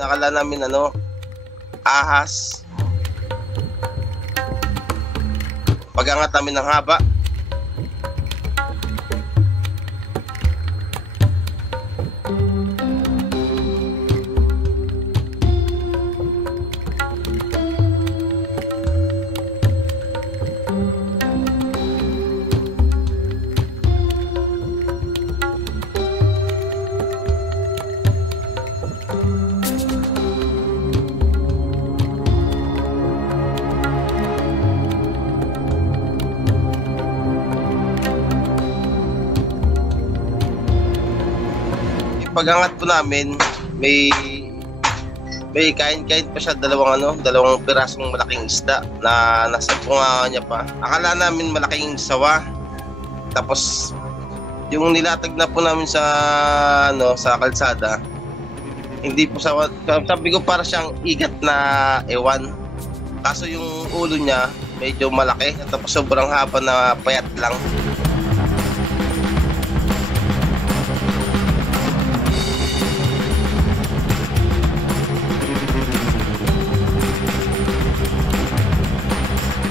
akala namin ano, ahas. Pag-angat namin ng haba, pag-angat po namin, may kain-kain pa siya, dalawang pirasong malaking isda na nasa bunga niya pa. Akala namin malaking sawa. Tapos yung nilatag na po namin sa sa kalsada, hindi po sawa. Sabi ko para siyang igat na ewan. Kaso yung ulo niya medyo malaki, tapos sobrang haba na payat lang.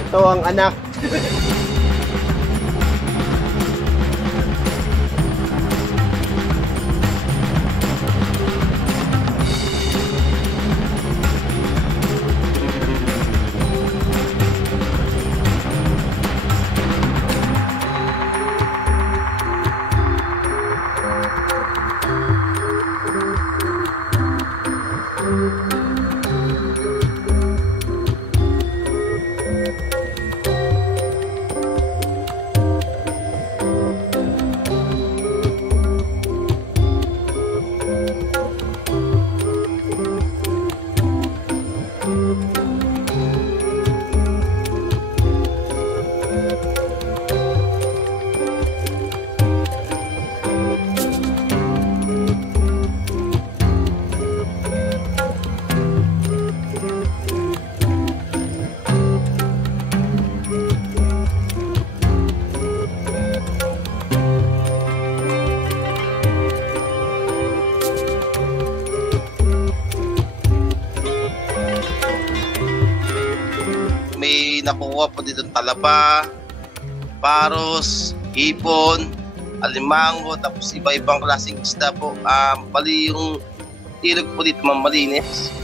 Ito ang anak. May nakuha po dito talaba, paros, hipon, alimango, tapos iba-ibang klaseng isda po. Bali yung ilog po dito malinis.